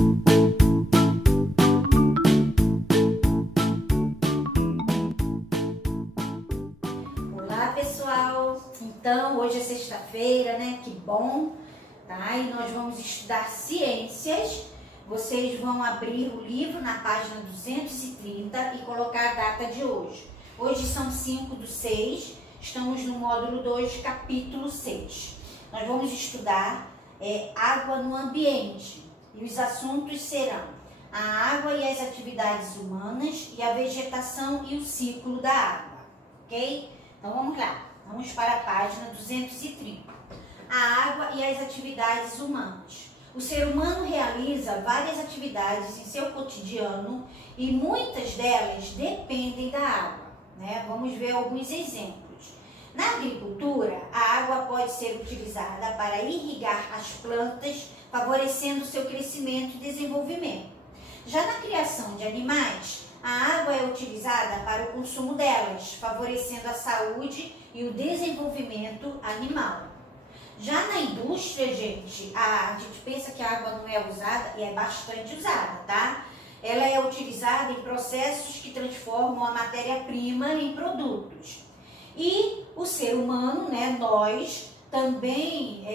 Olá pessoal, então hoje é sexta-feira, né? Que bom, tá? E nós vamos estudar ciências. Vocês vão abrir o livro na página 230 e colocar a data de hoje. Hoje são 5/6, estamos no módulo 2, capítulo 6. Nós vamos estudar água no ambiente e os assuntos serão a água e as atividades humanas e a vegetação e o ciclo da água, ok? Então vamos lá, vamos para a página 230. A água e as atividades humanas. O ser humano realiza várias atividades em seu cotidiano e muitas delas dependem da água, né? Vamos ver alguns exemplos. Na agricultura, a água pode ser utilizada para irrigar as plantas, favorecendo seu crescimento e desenvolvimento. Já na criação de animais, a água é utilizada para o consumo delas, favorecendo a saúde e o desenvolvimento animal. Já na indústria, gente, a gente pensa que a água não é usada e é bastante usada, tá? Ela é utilizada em processos que transformam a matéria-prima em produtos. E o ser humano, né, nós também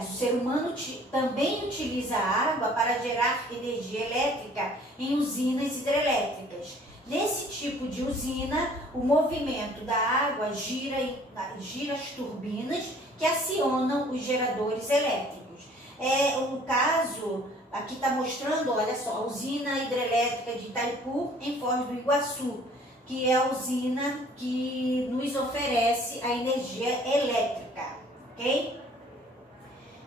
o ser humano também utiliza a água para gerar energia elétrica em usinas hidrelétricas. Nesse tipo de usina, o movimento da água gira as turbinas que acionam os geradores elétricos. O caso aqui está mostrando, olha só, a usina hidrelétrica de Itaipu, em Foz do Iguaçu, que é a usina que nos oferece a energia elétrica, ok?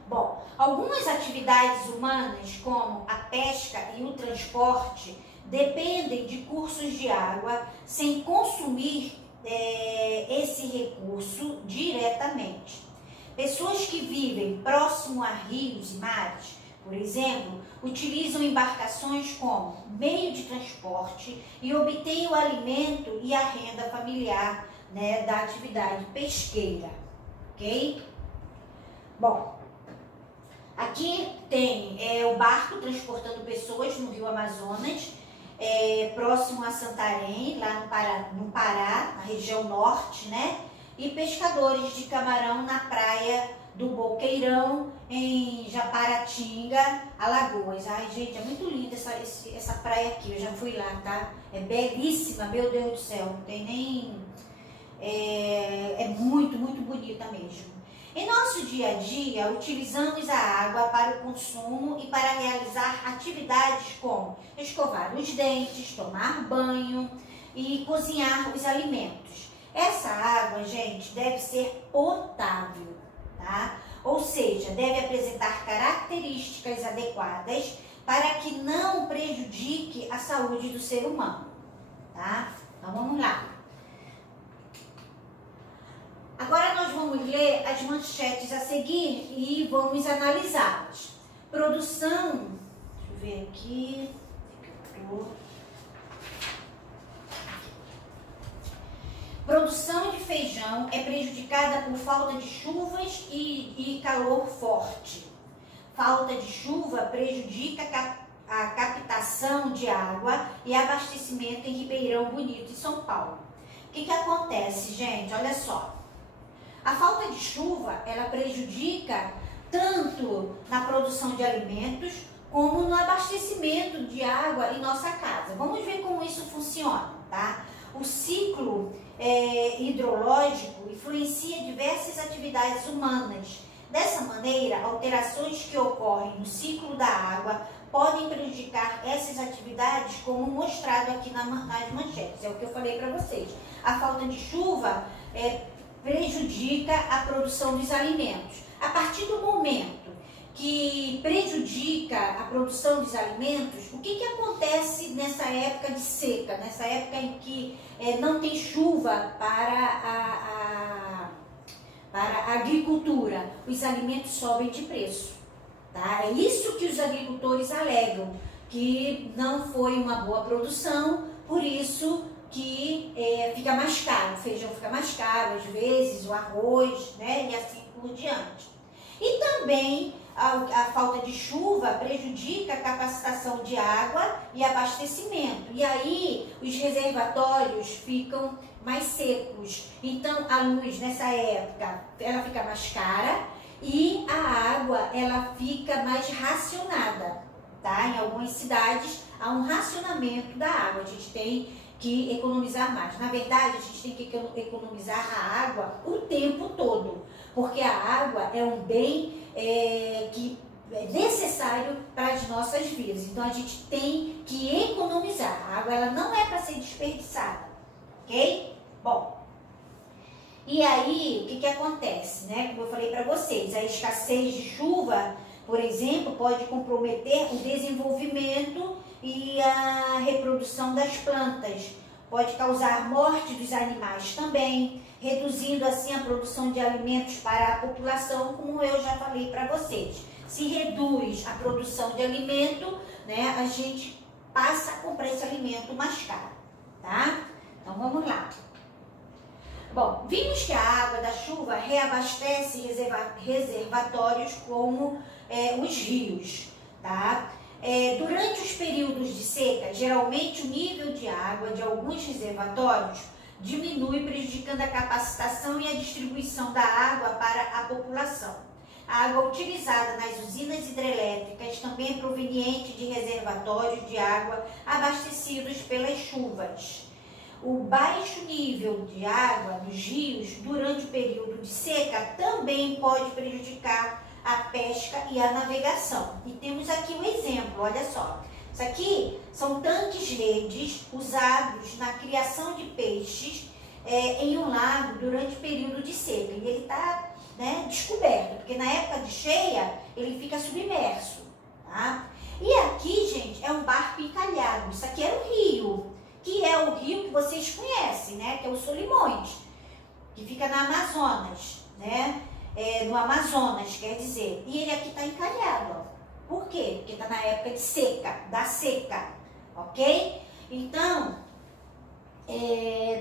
Bom, algumas atividades humanas, como a pesca e o transporte, dependem de cursos de água sem consumir esse recurso diretamente. Pessoas que vivem próximo a rios e mares, por exemplo, utilizam embarcações como meio de transporte e obtêm o alimento e a renda familiar, né, da atividade pesqueira, ok? Bom, aqui tem o barco transportando pessoas no Rio Amazonas, próximo a Santarém, lá no Pará, na região norte, né? E pescadores de camarão na praia do Boqueirão, em Japaratinga, Alagoas. Ai, gente, é muito linda essa praia aqui, eu já fui lá, tá? É belíssima, meu Deus do céu, não tem nem... É muito, muito bonita mesmo. Em nosso dia a dia, utilizamos a água para o consumo e para realizar atividades como escovar os dentes, tomar banho e cozinhar os alimentos. Essa água, gente, deve ser potável, tá? Ou seja, deve apresentar características adequadas para que não prejudique a saúde do ser humano, tá? Então vamos lá. Agora nós vamos ler as manchetes a seguir e vamos analisá-las. Produção, deixa eu ver aqui, produção de feijão é prejudicada por falta de chuvas e calor forte. Falta de chuva prejudica a captação de água e abastecimento em Ribeirão Bonito, em São Paulo. O que acontece, gente? Olha só. A falta de chuva, ela prejudica tanto na produção de alimentos como no abastecimento de água em nossa casa. Vamos ver como isso funciona, tá? O ciclo hidrológico influencia diversas atividades humanas. Dessa maneira, alterações que ocorrem no ciclo da água podem prejudicar essas atividades, como mostrado aqui nas manchetes. É o que eu falei para vocês. A falta de chuva prejudica a produção dos alimentos. A partir do momento que prejudica a produção dos alimentos, o que acontece nessa época de seca, nessa época em que não tem chuva para a agricultura? Os alimentos sobem de preço, tá? É isso que os agricultores alegam, que não foi uma boa produção, por isso que fica mais caro, o feijão fica mais caro, às vezes, o arroz, né, e assim por diante. E também a falta de chuva prejudica a captação de água e abastecimento. E aí os reservatórios ficam mais secos. Então a luz nessa época ela fica mais cara e a água ela fica mais racionada, tá? Em algumas cidades há um racionamento da água. A gente tem que economizar mais. Na verdade, a gente tem que economizar a água o tempo todo, porque a água é um bem que é necessário para as nossas vidas. Então a gente tem que economizar. A água ela não é para ser desperdiçada, ok? Bom, e aí o que acontece, né? Como eu falei para vocês, a escassez de chuva, por exemplo, pode comprometer o desenvolvimento e a reprodução das plantas. Pode causar morte dos animais também, reduzindo assim a produção de alimentos para a população, como eu já falei para vocês. Se reduz a produção de alimento, né, a gente passa a comprar esse alimento mais caro, tá? Então vamos lá. Bom, vimos que a água da chuva reabastece reservatórios como os rios, tá? Durante os períodos de seca, geralmente o nível de água de alguns reservatórios diminui, prejudicando a captação e a distribuição da água para a população. A água utilizada nas usinas hidrelétricas também é proveniente de reservatórios de água abastecidos pelas chuvas. O baixo nível de água nos rios durante o período de seca também pode prejudicar a pesca e a navegação. E temos aqui um exemplo, olha só. Isso aqui são tanques-redes usados na criação de peixes em um lago durante o período de seca. E ele está, né, descoberto, porque na época de cheia ele fica submerso, tá? E aqui, gente, é um barco encalhado. Isso aqui era o rio, que é o rio que vocês conhecem, né? Que é o Solimões, que fica na Amazonas, né? No Amazonas, quer dizer. E ele aqui está encalhado, ó. Por quê? Porque está na época de seca, da seca, ok? Então,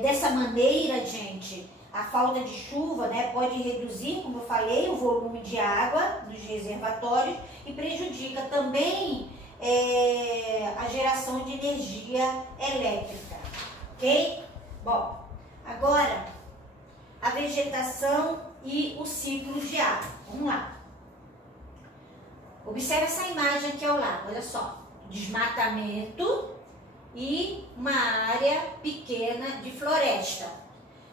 dessa maneira, gente, a falta de chuva, né, pode reduzir, como eu falei, o volume de água nos reservatórios e prejudica também a geração de energia elétrica, ok? Bom, agora a vegetação e o ciclo de água. Vamos lá. Observe essa imagem aqui ao lado, olha só. Desmatamento e uma área pequena de floresta.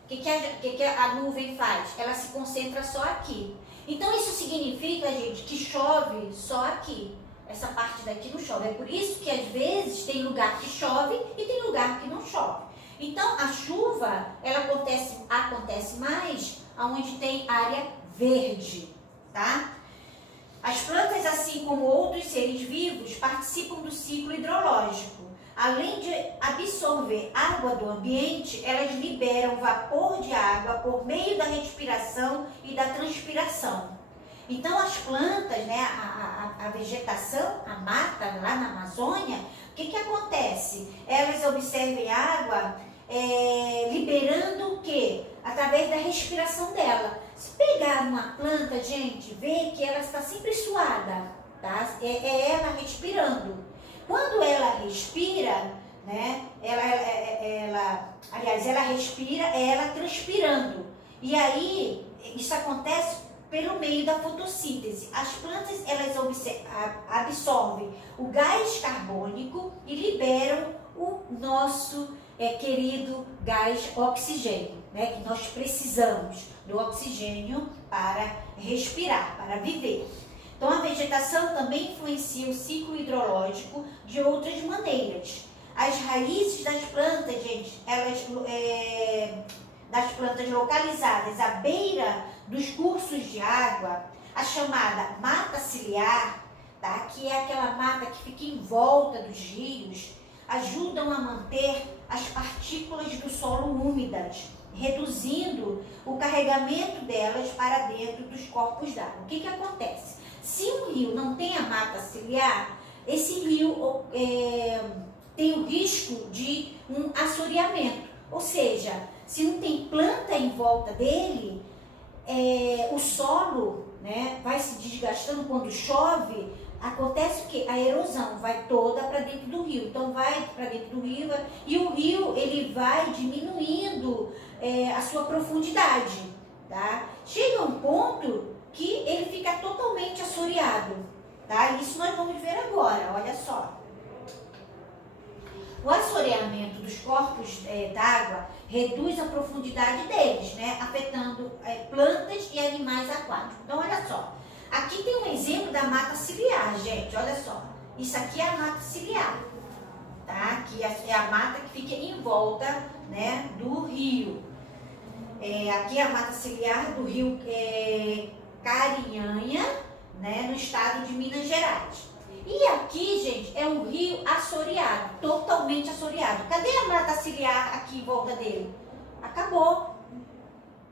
O que a nuvem faz? Ela se concentra só aqui. Então isso significa, gente, que chove só aqui. Essa parte daqui não chove. É por isso que às vezes tem lugar que chove e tem lugar que não chove. Então a chuva, ela acontece mais onde tem área verde, tá? As plantas, assim como outros seres vivos, participam do ciclo hidrológico. Além de absorver água do ambiente, elas liberam vapor de água por meio da respiração e da transpiração. Então as plantas, né, a vegetação, a mata lá na Amazônia, o que acontece? Elas absorvem água liberando o quê? Através da respiração dela. Se pegar uma planta, gente, vê que ela está sempre suada, tá? É ela respirando. Quando ela respira, né? Ela respira, é ela transpirando. E aí, isso acontece pelo meio da fotossíntese. As plantas, elas absorvem o gás carbônico e liberam o nosso querido gás oxigênio, né? Que nós precisamos do oxigênio para respirar, para viver. Então a vegetação também influencia o ciclo hidrológico de outras maneiras. As raízes das plantas, gente, das plantas localizadas à beira dos cursos de água, a chamada mata ciliar, tá? Que é aquela mata que fica em volta dos rios, ajudam a manter as partículas do solo úmidas, reduzindo o carregamento delas para dentro dos corpos d'água. O que acontece? Se um rio não tem a mata ciliar, esse rio tem o risco de um assoreamento. Ou seja, se não tem planta em volta dele, o solo, né, vai se desgastando quando chove, acontece o quê? A erosão vai toda para dentro do rio. Então vai para dentro do rio e o rio ele vai diminuindo a sua profundidade, tá? Chega um ponto que ele fica totalmente assoreado, tá? Isso nós vamos ver agora, olha só. O assoreamento dos corpos d'água reduz a profundidade deles, né? Afetando plantas e animais aquáticos. Então, olha só. Aqui tem um exemplo da mata ciliar, gente. Olha só. Isso aqui é a mata ciliar, tá? Que é a mata que fica em volta, né, do rio. Aqui é a mata ciliar do rio Carinhanha, né, no estado de Minas Gerais. E aqui, gente, é um rio assoreado, totalmente assoreado. Cadê a mata ciliar aqui em volta dele? Acabou.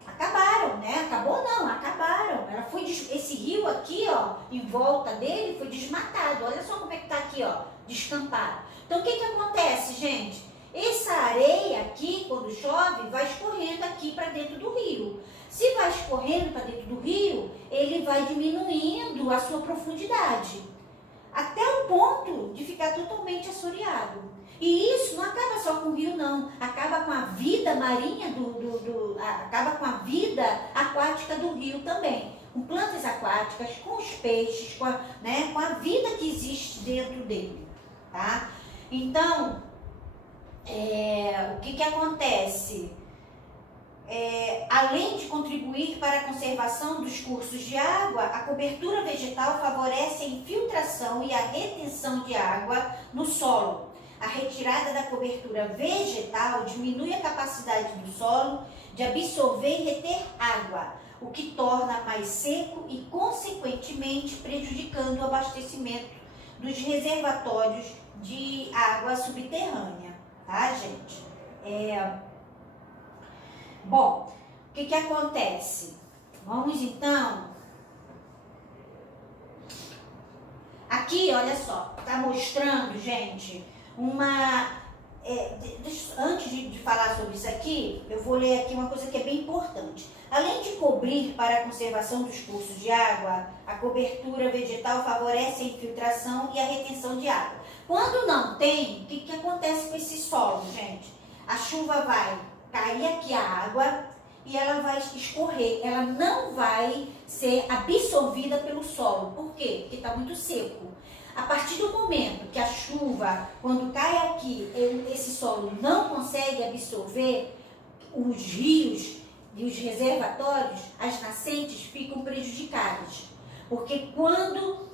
Acabaram, né? Acabou não, acabaram. Esse rio aqui, ó, em volta dele foi desmatado. Olha só como é que tá aqui, ó, descampado. Então, o que que acontece, gente? Essa areia aqui, quando chove, vai escorrendo aqui para dentro do rio. Se vai escorrendo para dentro do rio, ele vai diminuindo a sua profundidade, até o ponto de ficar totalmente assoreado. E isso não acaba só com o rio, não. Acaba com a vida marinha, acaba com a vida aquática do rio também. Com plantas aquáticas, com os peixes, com a vida que existe dentro dele. Tá? Então, o que acontece? Além de contribuir para a conservação dos cursos de água, a cobertura vegetal favorece a infiltração e a retenção de água no solo. A retirada da cobertura vegetal diminui a capacidade do solo de absorver e reter água, o que torna mais seco e, consequentemente, prejudicando o abastecimento dos reservatórios de água subterrânea, tá, gente? Bom, o que acontece? Vamos então. Aqui, olha só, tá mostrando, gente, antes de falar sobre isso aqui, eu vou ler aqui uma coisa que é bem importante. Além de cobrir para a conservação dos cursos de água, a cobertura vegetal favorece a infiltração e a retenção de água. Quando não tem, o que acontece com esse solo, gente? A chuva vai cair aqui a água e ela vai escorrer, ela não vai ser absorvida pelo solo. Por quê? Porque está muito seco. A partir do momento que a chuva, quando cai aqui, esse solo não consegue absorver, os rios e os reservatórios, as nascentes ficam prejudicadas. Porque quando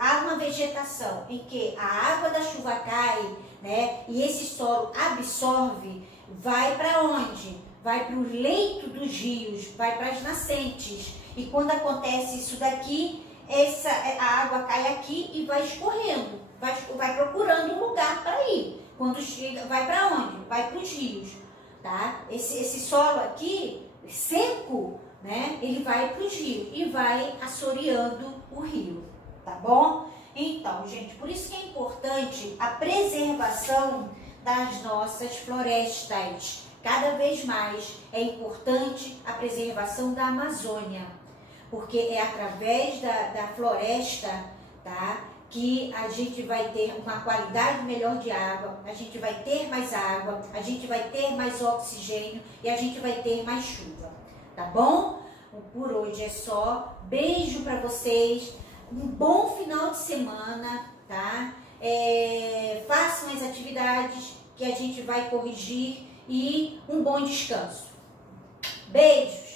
há uma vegetação em que a água da chuva cai, né, e esse solo absorve, vai para onde? Vai para o leito dos rios, vai para as nascentes. E quando acontece isso daqui, a água cai aqui e vai escorrendo, vai procurando um lugar para ir. Quando chega, vai para onde? Vai para os rios, tá? Esse solo aqui, seco, né, ele vai para os rios e vai assoreando o rio, tá bom? Então, gente, por isso que é importante a preservação das nossas florestas. Cada vez mais é importante a preservação da Amazônia, porque é através da floresta, tá, que a gente vai ter uma qualidade melhor de água, a gente vai ter mais água, a gente vai ter mais oxigênio e a gente vai ter mais chuva, tá bom? Por hoje é só. Beijo para vocês, um bom final de semana, tá? Façam as atividades que a gente vai corrigir e um bom descanso. Beijos!